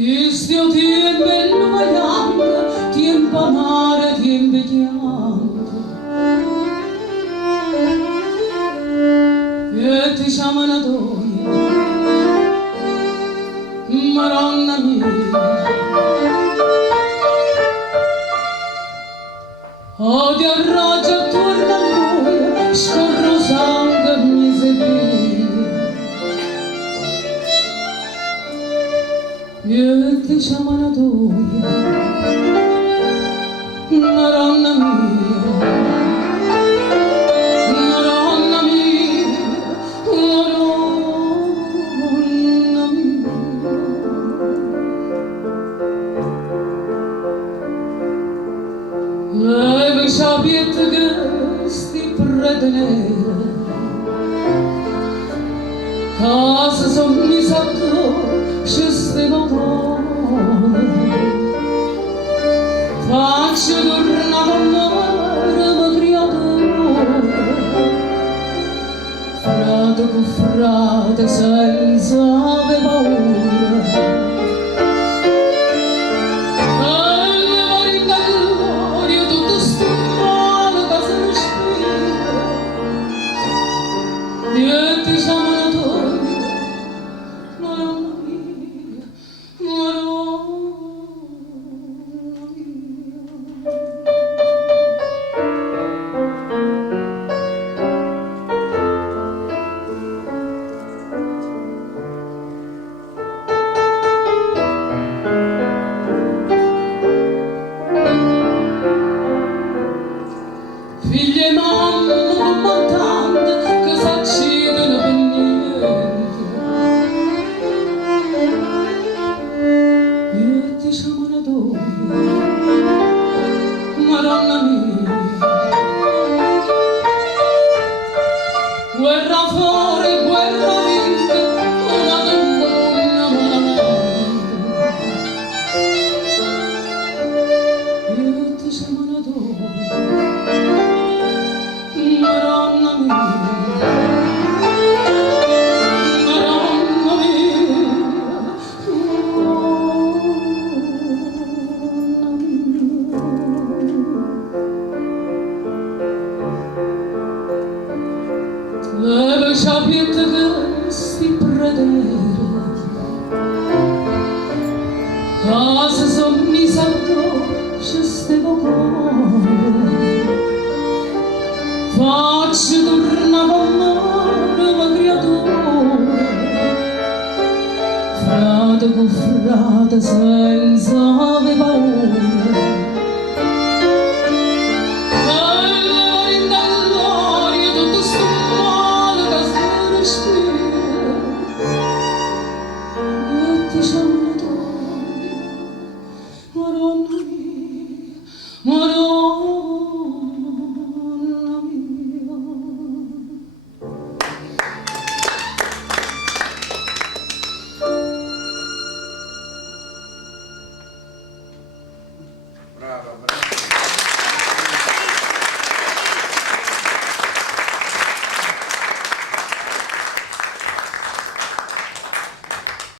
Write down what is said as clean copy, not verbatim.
Este o tiempo enloyando, tiempo amare, tiempo chiamante. E ti chiamano a donna, Madonna mia. Odio il raggio attorno a lui, scorro sangue e mi sepiglia. E ti chiamano a donna, Madonna mia, Madonna mia, Madonna mia. Leve sabiete che sti pretenere, casa son mi sacco, ci stiamo cuore. Faccio tornare a mare, ma creatore, frate con frate senza ave paura. E ti chiamano a donna, Madonna mia, Madonna mia. Figlie e mamma combattante che s'accidono per niente. E ti chiamano a donna, Madonna mia. Guerra fuori, guerra vinta, una donna malamente. E ti chiamano a donna, Madonna mia, Madonna mia, Madonna mia. Leve sapiete che sti pretenere, casa son mi sacco, ci stiamo cuore. Faccio tornare a mare, ma creatore, frate con frate senza ave paura. E in dall'aria tutto sto male che si respira. E ti chiamano a donna, Madonna mia, Madonna. Brava, brava.